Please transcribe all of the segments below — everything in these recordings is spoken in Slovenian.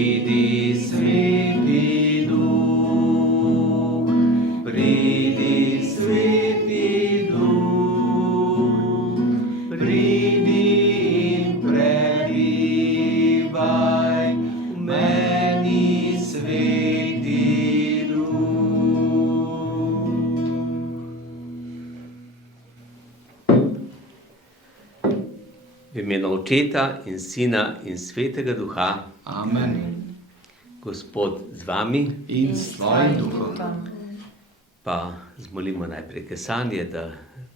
Pridi, Sveti Duh, pridi, Sveti Duh, pridi in prebivaj v meni, Sveti Duh. V imenu Očeta in Sina in Svetega Duha. Amen. Gospod z vami. In s tvojim duhom. Pa zmolimo najprej kesanje, da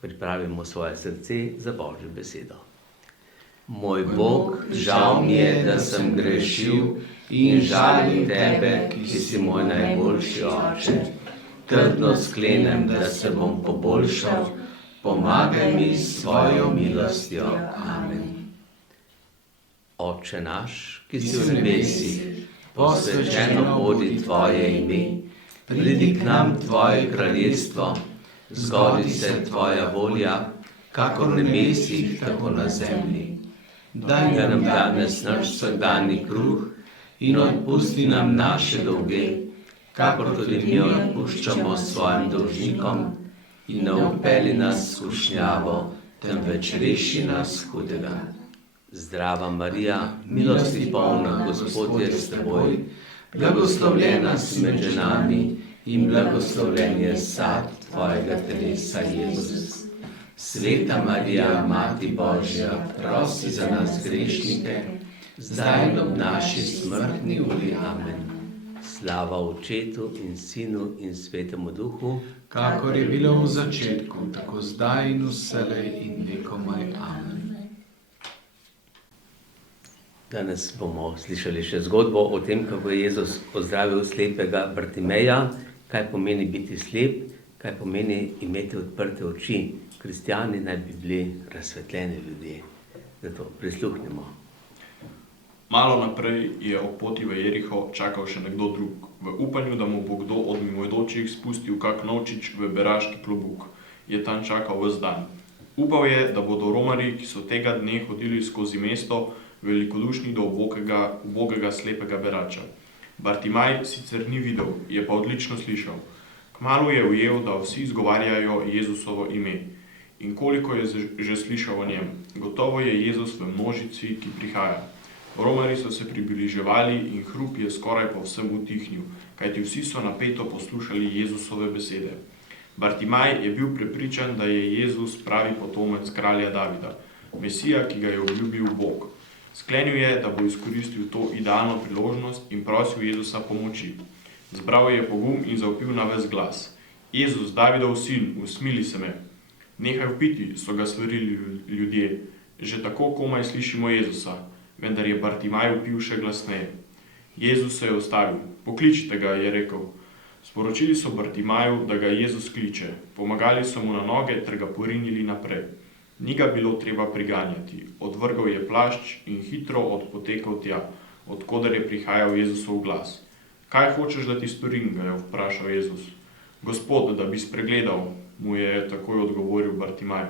pripravimo svoje srce za Božjo besedo. Moj Bog, žal mi je, da sem grešil in žalim tebe, ki si moj najboljši oče. Trdno sklenem, da se bom poboljšal, pomagaj mi s svojo milostjo. Amen. Oče naš, ki si v nebesih, posvečeno bodi tvoje ime, pridi k nam tvoje kraljestvo, zgodi se tvoja volja, kakor v nebesih, tako na zemlji. Daj nam danes naš vsakdanji kruh in odpusti nam naše dolge, kakor tudi mi odpuščamo svojim dolžnikom, in ne vpelji nas v skušnjavo, temveč reši nas hudega. Zdrava Marija, milosti polna, Gospod je s teboj, blagoslovljena si med ženami in blagoslovljen je sad tvojega telesa, Jezus. Sveta Marija, Mati Božja, prosi za nas grešnike, zdaj in ob naši smrtni uri. Amen. Slava Očetu in Sinu in Svetemu Duhu, Kakor je bilo v začetku, tako zdaj in vselej in vekomaj. Amen. Danes bomo slišali še zgodbo o tem, kako je Jezus ozdravil slepega Bartimeja, kaj pomeni biti slep, kaj pomeni imeti odprte oči. Kristjani naj bi bili razsvetljeni ljudje. Zato prisluhnimo. Malo naprej je ob poti v Jeriho čakal še nekdo drug, v upanju, da mu bo kdo od mimoidočih spustil kak novčič v beraški klobuk. Je tam čakal ves dan. Upal je, da bodo romarji, ki so tega dne hodili skozi mesto, velikodušni do ubogega slepega berača. Bartimaj sicer ni videl, je pa odlično slišal. Kmalu je ujel, da vsi izgovarjajo Jezusovo ime. In koliko je že slišal o njem. Gotovo je Jezus v množici, ki prihaja. Romarji so se približevali in hrup je skoraj povsem utihnil, kajti vsi so napeto poslušali Jezusove besede. Bartimaj je bil prepričan, da je Jezus pravi potomec kralja Davida, Mesija, ki ga je obljubil Bog. Sklenil je, da bo izkoristil to idealno priložnost in prosil Jezusa pomoči. Zbral je pogum in zavpil na ves glas. Jezus, Davidov sin, usmili se me. Nehaj vpiti, so ga svarili ljudje. Že tako komaj slišimo Jezusa. Vendar je Bartimaj vpil še glasneje. Jezus se je ustavil. Pokličite ga, je rekel. Sporočili so Bartimaju, da ga Jezus kliče. Pomagali so mu na noge ter ga porinili naprej. Ni ga bilo treba priganjati. Odvrgal je plašč in hitro odpotekal tja, od koder je prihajal Jezusov glas. Kaj hočeš, da ti storim, ga je vprašal Jezus. Gospod, da bi spregledal, mu je takoj odgovoril Bartimaj.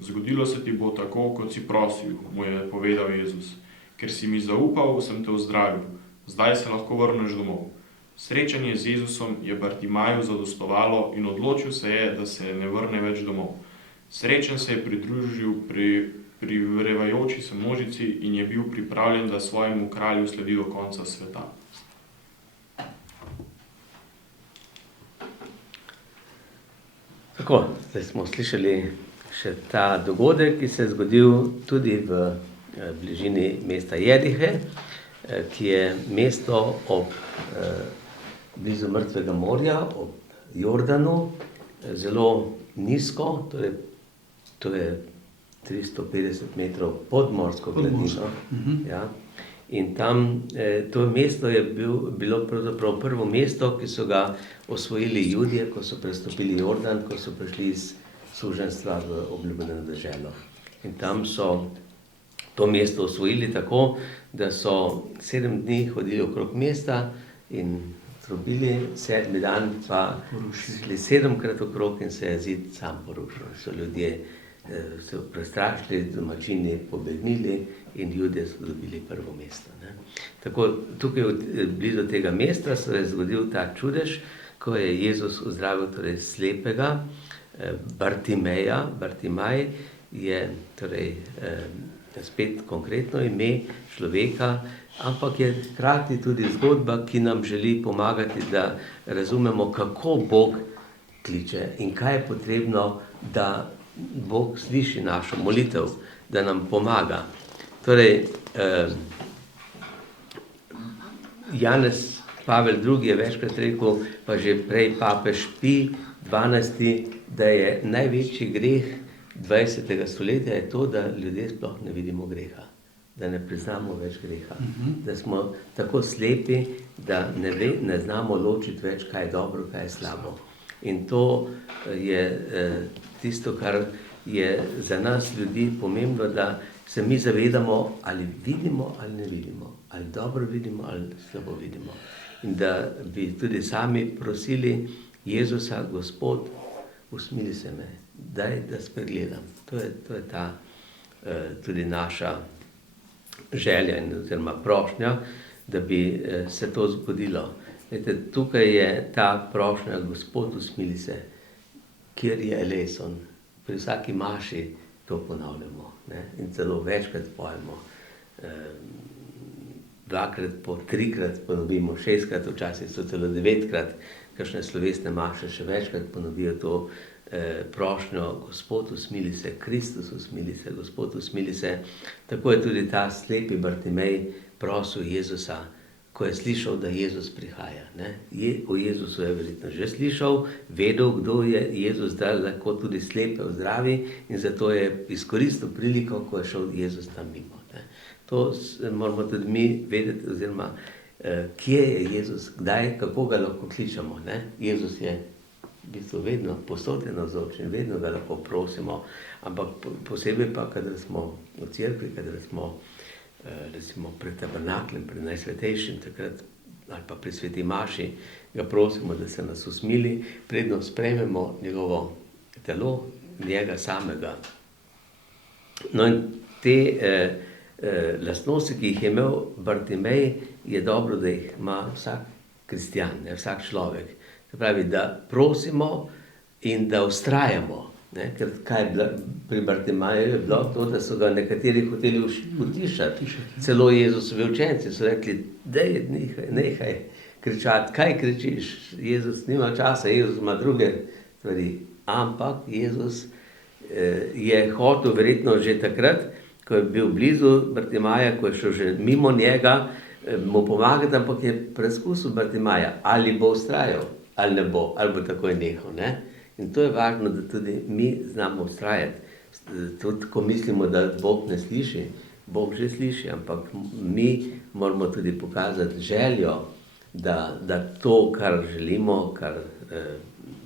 Zgodilo se ti bo tako, kot si prosil, mu je povedal Jezus. Ker si mi zaupal, sem te ozdravil. Zdaj se lahko vrneš domov. Srečanje z Jezusom je Bartimaju zadostovalo in odločil se je, da se ne vrne več domov. Srečen se je pridružil pri vrevajoči se množici in je bil pripravljen, da svojemu kralju sledi do konca sveta. Tako, zdaj smo slišali še ta dogodek, ki se je zgodil tudi v bližini mesta Jerihe, ki je mesto blizu Mrtvega morja, ob Jordanu, zelo nizko, torej to je 350 metrov pod morsko gladino. Ja. In tam, to mesto je bilo pravzaprav prvo mesto, ki so ga osvojili Judje, ko so prestopili Jordan, ko so prišli iz suženjstva v obljubljeno deželo. In tam so to mesto osvojili tako, da so 7 dni hodili okrog mesta in trobili, 7. dan pa šli 7-krat okrog in se je zid sam porušil. So ljudje se prestrašili, domačini pobegnili in Judje so dobili prvo mesto. Ne. Tako, tukaj blizu tega mesta se je zgodil ta čudež, ko je Jezus ozdravil torej slepega Bartimeja. Bartimaj je torej spet konkretno ime človeka, ampak je hkrati tudi zgodba, ki nam želi pomagati, da razumemo, kako Bog kliče in kaj je potrebno, da Bog sliši našo molitev, da nam pomaga. Torej, Janez Pavel II. Je večkrat rekel, pa že prej papež Pij XII., da je največji greh 20. stoletja je to, da ljudje sploh ne vidimo greha, da ne priznamo več greha, da smo tako slepi, da ne znamo ločiti več, kaj je dobro, kaj je slabo. In to je tisto, kar je za nas ljudi pomembno, da se mi zavedamo, ali vidimo ali ne vidimo, ali dobro vidimo ali slabo vidimo. In da bi tudi sami prosili Jezusa, Gospod, usmili se me, daj, da spregledam. To je ta tudi naša želja oziroma prošnja, da bi se to zgodilo. Vete, tukaj je ta prošnja, Gospod, usmili se, kjer je eleison. Pri vsaki maši to ponavljamo, ne? In celo večkrat pojemo. Dvakrat, trikrat ponovimo, 6krat, včasih so celo 9krat, kakšne slovesne maše še večkrat ponovijo to prošnjo, Gospod, usmili se, Kristus, usmili se, Gospod, usmili se. Tako je tudi ta slepi Bartimej prosil Jezusa, ko je slišal, da Jezus prihaja. Ne? O Jezusu je verjetno že slišal, vedel, kdo je Jezus, da lahko tudi slepe ozdravi, in zato je izkoristil priliko, ko je šel Jezus tam mimo. Ne? To moramo tudi mi vedeti, oziroma kje je Jezus, kdaj, kako ga lahko kličemo. Ne? Jezus je v bistvu vedno posod je navzočen, vedno ga lahko prosimo, ampak posebej pa, kadar smo v cerkvi, kadar smo recimo pred tabernaklem, pred najsvetejšim takrat, ali pa pri sveti maši, ga prosimo, da se nas usmili, predno sprejmemo njegovo telo, njega samega. No in te lastnosti, ki jih je imel Bartimej, je dobro, da jih ima vsak kristjan, vsak človek. Se pravi, da prosimo in da vztrajamo. Ne? Ker kaj je pri Bartimaju je bilo to, da so ga nekateri hoteli utišati. Celo Jezusovi učenci so rekli, daj, nehaj kričati, kaj kričiš? Jezus nima časa, Jezus ima druge stvari. Ampak Jezus je hotel verjetno že takrat, ko je bil blizu Bartimaja, ko je šel že mimo njega, mu pomagati, ampak je preizkusil Bartimaja, ali bo vztrajal, ali ne bo, ali bo takoj nehal. Ne? In to je važno, da tudi mi znamo vztrajati. Tudi ko mislimo, da Bog ne sliši, Bog že sliši, ampak mi moramo tudi pokazati željo, da to, kar želimo, kar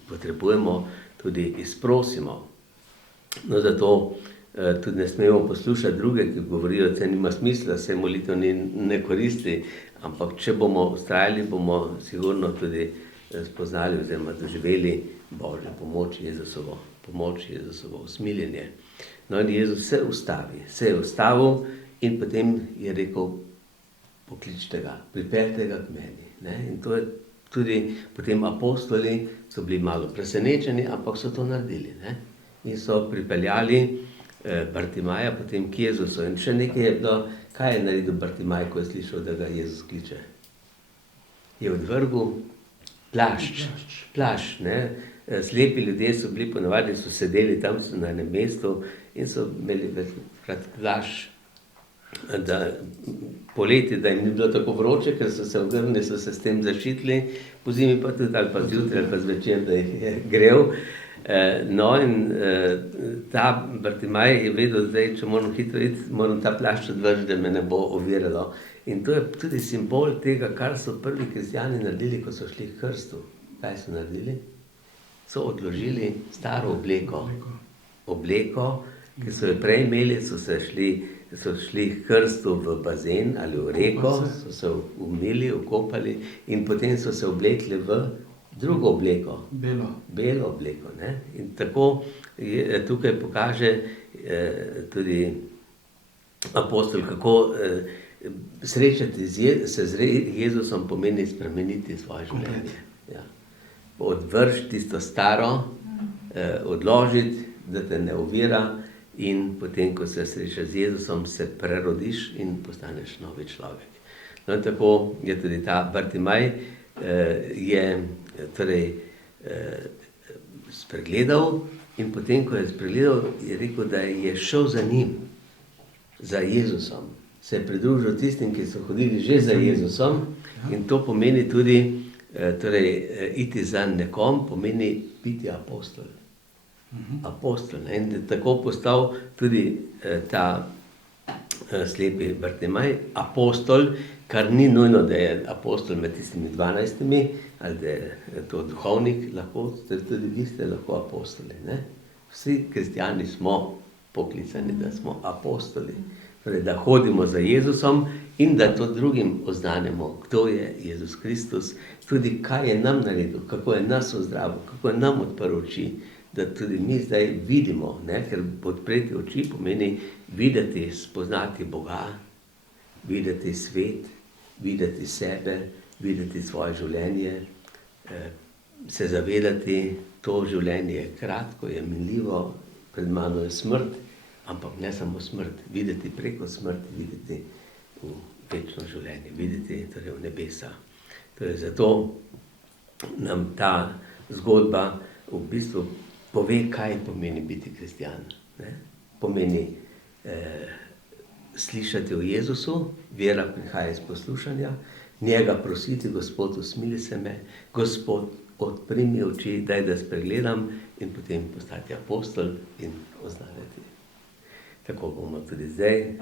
potrebujemo, tudi izprosimo. No, zato tudi ne smemo poslušati druge, ki govorijo, da nima smisla, se molitev ne koristi, ampak če bomo vztrajali, bomo sigurno tudi spoznali oziroma doživeli Božjo pomoč, Jezusovo usmiljenje. No in Jezus se je ustavil in potem je rekel, pokličite ga, pripeljte ga k meni. Ne? In to je tudi potem apostoli so bili malo presenečeni, ampak so to naredili. Ne? In so pripeljali Bartimaja potem k Jezusu. In še nekaj je bilo, kaj je naredil Bartimaj, ko je slišal, da ga Jezus kliče. Je odvrgel plašč, ne. Slepi ljudje so bili ponavadi, so sedeli tam na enem mestu in so imeli večkrat plašč, da poleti, da jim ni bilo tako vroče, ker so se ogrnili, so se s tem zaščitili, po zimi pa tudi, ali pa zjutraj, ali pa zvečer, da jih je grel. No in ta Bartimaj je vedel, zdaj, če moram hitro iti, moram ta plašč odvrči, da me ne bo oviralo. In to je tudi simbol tega, kar so prvi kristjani naredili, ko so šli k krstu. Kaj so naredili? So odložili staro obleko, ki so jo prej imeli, so šli k krstu v bazen ali v reko, so se umili, okopali in potem so se oblekli v drugo obleko, belo obleko. Ne? In tako tukaj pokaže tudi apostol, kako srečati se z Jezusom pomeni spremeniti svoje življenje. Ja. Odvršiti tisto staro, odložiti, da te ne ovira, in potem, ko se srečaš z Jezusom, se prerodiš in postaneš novi človek. No, tako je tudi ta Bartimaj spregledal, in potem, ko je spregledal, je rekel, da je šel za njim, za Jezusom. Se je pridružil tistim, ki so hodili že za Jezusom, in to pomeni tudi, iti za nekom pomeni biti apostol. Apostol. In tako postal tudi ta slepi Bartimaj apostol, kar ni nujno, da je apostol med tistimi 12, ali da je to duhovnik, lahko tudi vi ste lahko apostoli. Ne? Vsi kristjani smo poklicani, da smo apostoli. Torej, da hodimo za Jezusom in da to drugim oznanimo, kdo je Jezus Kristus, tudi kaj je nam naredil, kako je nas ozdravil, kako je nam odprl oči, da tudi mi zdaj vidimo, ne? Ker odpreti oči pomeni videti, spoznati Boga, videti svet, videti sebe, videti svoje življenje, se zavedati, to življenje je kratko, je minljivo, pred mano je smrt, ampak ne samo smrt, videti preko smrti, videti v večno življenje, videti torej v nebesa. Torej, zato nam ta zgodba v bistvu pove, kaj pomeni biti kristjan. Ne? Pomeni slišati o Jezusu, vera prihaja iz poslušanja, njega prositi, Gospod, usmili se me, Gospod, odpri mi oči, daj, da spregledam, in potem postati apostol in oznanjati. Tako bomo tudi zdaj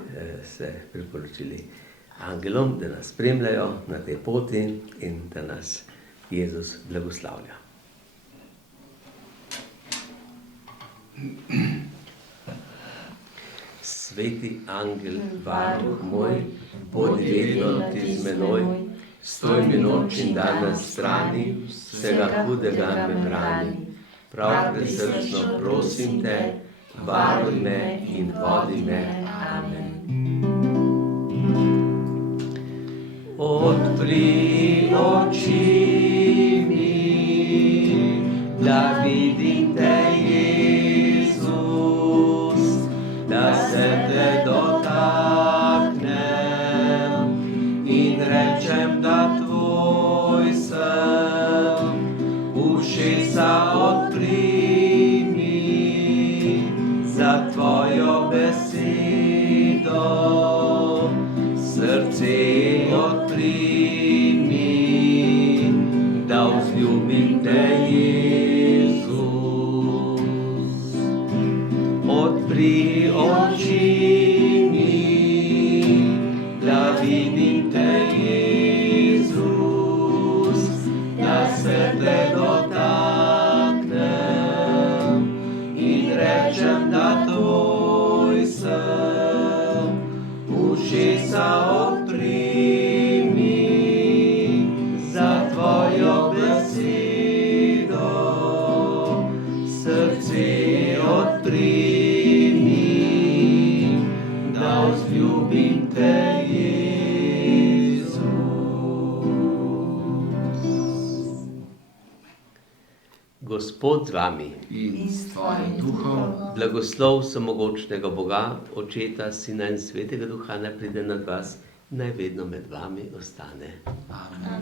se priporočili angelom, da nas spremljajo na tej poti in da nas Jezus blagoslavlja. Sveti angel, varuh moj, bodi vedno ti z menoj, stoj mi noč in dan na strani, vsega hudega me brani. Prav presrčno prosim te, varuj me in vodi me. Amen. Odpri oči mi, da vidim te, Jezus, da se te dotaknem in rečem, da tvoj sem. Ušesa odpri mi za tvojo besedo, srce odpri mi, da vzljubim te, Jezus. Odpri oči mi, da vidim te, Jezus, da se te dotaknem in rečem, da tvoj sem. Ušesa odpri mi za tvojo besedo, srce odpri mi, da vzljubim te, Jezus. Gospod z vami In s tvojim duhom, blagoslov vsemogočnega Boga, Očeta, Sina in Svetega Duha, naj pride nad vas, naj vedno med vami ostane. amen.